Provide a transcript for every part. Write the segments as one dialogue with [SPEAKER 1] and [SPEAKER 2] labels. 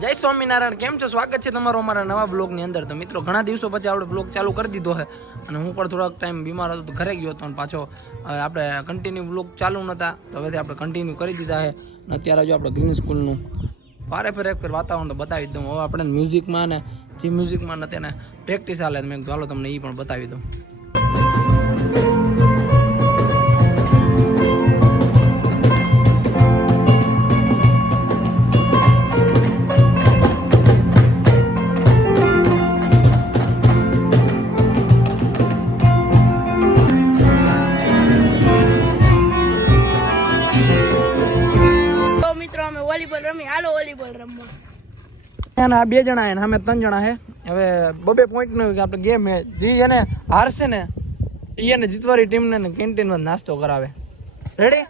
[SPEAKER 1] જય સ્વામિનારાયણ, કેમ છો? સ્વાગત છે તમારો અમારા નવા બ્લોગની અંદર. તો મિત્રો, ઘણા દિવસો પછી આપણે બ્લોગ ચાલુ કરી દીધો છે અને હું પણ થોડોક ટાઈમ બીમાર હતો તો ઘરે ગયો હતો અને પાછો આપણે કન્ટિન્યુ બ્લોગ ચાલુ નહોતા, તો હવેથી આપણે કન્ટિન્યુ કરી દીધા છે. અને અત્યારે જો આપણે ગ્રીન સ્કૂલનું વારે ફેર એક ફેર વાતાવરણ તો બતાવી દઉં. હવે આપણે મ્યુઝિકમાં ને જે મ્યુઝિકમાં નથી તેને પ્રેક્ટિસ હાલે મેં ચાલો તમને એ પણ બતાવી દઉં. અને આ બે જણા હે ને અમે ત્રણ જણા હે હવે બબે પોઈન્ટનું આપણે ગેમ હે જે એને હારશે ને એને જીતવારી ટીમને ને કેન્ટીનમાં નાસ્તો કરાવે. રેડી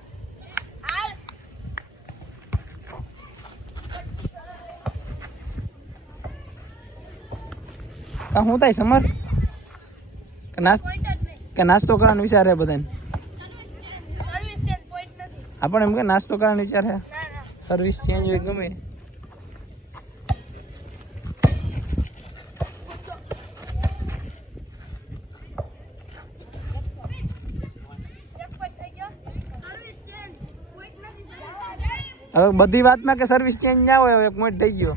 [SPEAKER 1] કા હું થાય સમર? કે નાસ્તો કે નાસ્તો કરવાનો વિચાર હે બધાને? આપણે એમ કે નાસ્તો કરવાનો વિચાર
[SPEAKER 2] ના
[SPEAKER 1] સર્વિસ ચેન્જ હોય ગમે
[SPEAKER 2] એક પોઈન્ટ થઈ ગયો સર્વિસ ચેન્જ પોઈન્ટ નથી સર્વિસ
[SPEAKER 1] હવે બધી વાતમાં કે સર્વિસ ચેન્જ ના હોય એક પોઈન્ટ થઈ ગયો.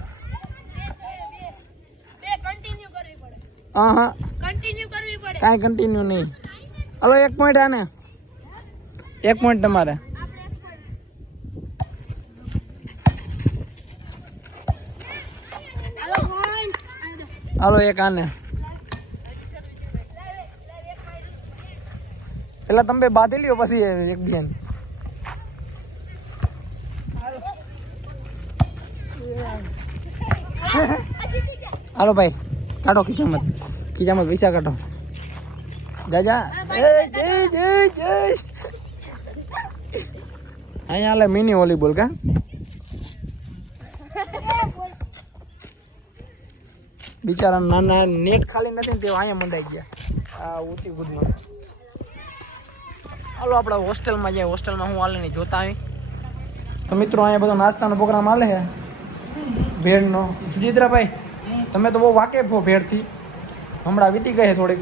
[SPEAKER 1] હા હા
[SPEAKER 2] કન્ટિન્યુ કરવી પડે.
[SPEAKER 1] કાંઈ કન્ટિન્યુ નહીં. હલો એક પોઈન્ટ આને. એક પોઈન્ટ તમારે.
[SPEAKER 2] હાલો
[SPEAKER 1] એક આને. પેલા તમે બાંધી લ્યો પછી એક બેન. હાલો ભાઈ, કાઢો ખીચામાં ખીચામાં પૈસા કાઢો. જાજા. અહીંયા હાલે મિની વોલીબોલ કા? બિચારા નાના નેટ ખાલી નથી ને તે અહીંયા મંડાઈ ગયા. આ ઉતી ગુદમાં હાલો, આપણે હોસ્ટેલમાં જઈએ હોસ્ટેલમાં હું હાલે નહીં જોતા આવી. તો મિત્રો, અહીંયા બધો નાસ્તાનો પ્રોગ્રામ હાલે છે? ભેળનો. સુજિત્રાભાઈ તમે તો બહુ વાકેફ હો ભેળથી. હમણાં વીતી ગઈ છે થોડીક.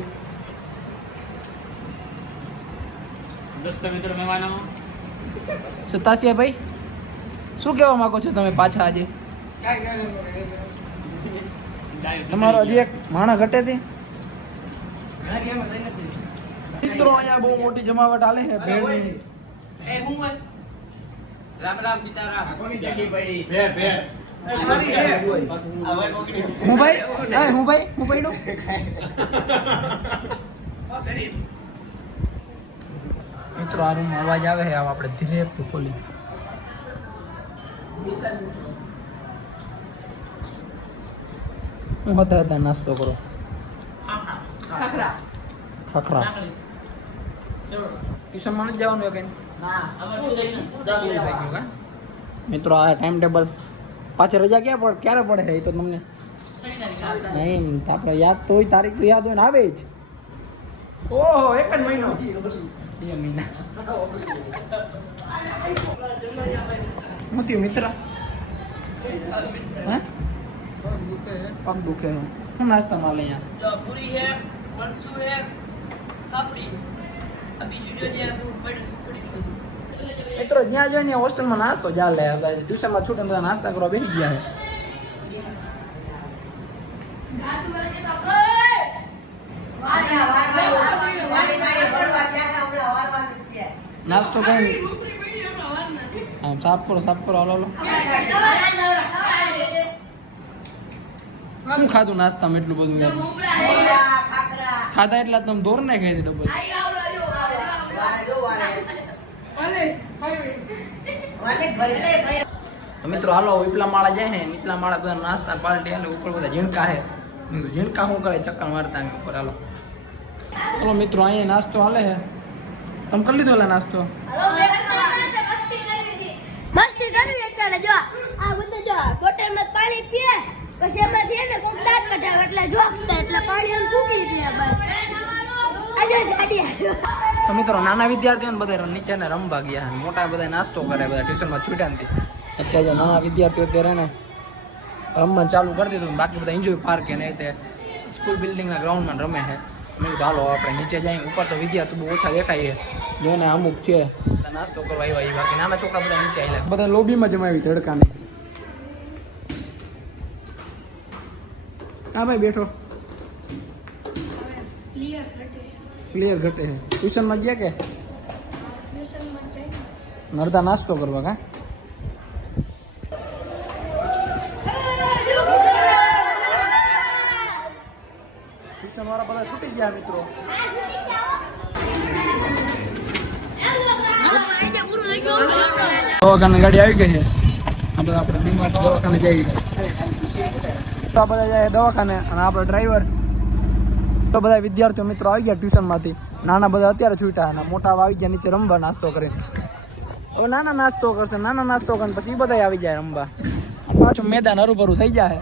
[SPEAKER 1] સતાસિયા ભાઈ શું કહેવા માંગો છો તમે પાછા આજે? તમારો હજી એક માણસ ઘટે છે? મિત્રો અહીંયા બહુ મોટી જમાવટ હાલે છે ભેળની. હું ભાઈ હું ભાઈ હું ભાઈ મિત્રો આ રૂમ અવાજ આવે છે આવ ધીરે ધીરેથી ખોલી હું હતા હતા નાસ્તો કરો. ખાખરા. ટ્યુશનમાં નથી જવાનું એક મિત્રો આ ટાઈમ ટેબલ પાછી રજા ક્યાં પડે ક્યારે પડે એ તો તમને? એમ આપણે યાદ તો હોય તારીખ તો યાદ હોય ને આવે જ. ઓહો એક જ મહિનો. બે મહિના. મોતી મિત્ર? હે? પગ દુખે નો શું
[SPEAKER 3] નાસ્તા માં લઈ પૂરી હે મનસુ હે કાપડી બીજું જે પડ્યું
[SPEAKER 1] મિત્રો જ્યાં જોઈને હોસ્ટેલમાં નાસ્તો ચાલે ટ્યુશનમાં છૂટે બધા નાસ્તા કરવા બેસી ગયા છે. નાસ્તો કઈ આમ સાફ કરો સાફ કરો હાલો હાલો. શું ખાધું નાસ્તામાં એટલું બધું ખાધા એટલા તમે દોર ના ખાઈ ડબલ. મિત્રો હાલો વિપલા માળા જાય હે નીચલા માળા બધા નાસ્તા પાલટી અને ઉપર બધા ઝીણકા છે મેં ઝીણકા શું કરે? ચક્કર મારતા ઉપર હાલો. હાલો મિત્રો અહીંયા નાસ્તો હાલે છે તમે કરી લીધો નાસ્તો?
[SPEAKER 2] મસ્તી કરવી એટલે જો આ બધું જો બોટલમાં પાણી પીએ પછી એમાંથી એને કોક દાંત કઢાવે એટલે જોક્સ એટલે પાણી એમ થૂકી દે બસ.
[SPEAKER 1] તો મિત્રો નાના વિદ્યાર્થીઓને બધા નીચે ને રમવા ગયા મોટા બધા નાસ્તો કરે બધા ટ્યુશનમાં છૂટ્યા નથી. અત્યારે જો નાના વિદ્યાર્થીઓ અત્યારે ને રમવાનું ચાલુ કરી દીધું. બાકી બધા એન્જોય પાર્ક ને તે સ્કૂલ બિલ્ડિંગના ગ્રાઉન્ડમાં રમે છે. મેં ચાલો આપણે નીચે જઈએ. ઉપર તો વિદ્યાર્થી બહુ ઓછા દેખાય છે. જોને અમુક છે નાસ્તો કરવા આવ્યા એ બાકી નાના છોકરા બધા નીચે આવેલા બધા લોબીમાં જમાવી ધડકાને હા ભાઈ બેઠો.
[SPEAKER 2] ક્લિયર ઘટે.
[SPEAKER 1] ક્લિયર ઘટે છે. ટ્યુશનમાં ગયા કે? નરદા નાસ્તો કરવા કા? ટ્યુશન વાળા બધા છૂટી ગયા મિત્રો. દવાખાને ગાડી આવી ગઈ છે. આ બીમાર દવાખાને જઈએ. તો બધા જાય દવાખાને અને આપણે ડ્રાઈવર તો બધા વિદ્યાર્થીઓ મિત્રો આવી ગયા ટ્યુશનમાંથી. નાના બધા અત્યારે છૂટ્યા અને મોટા આવી ગયા નીચે રમવા નાસ્તો કરીને. હવે નાના નાસ્તો કરશે, નાના નાસ્તો કરીને પછી બધા આવી જાય રમવા. પાછું મેદાન હરુભરું થઈ જાય.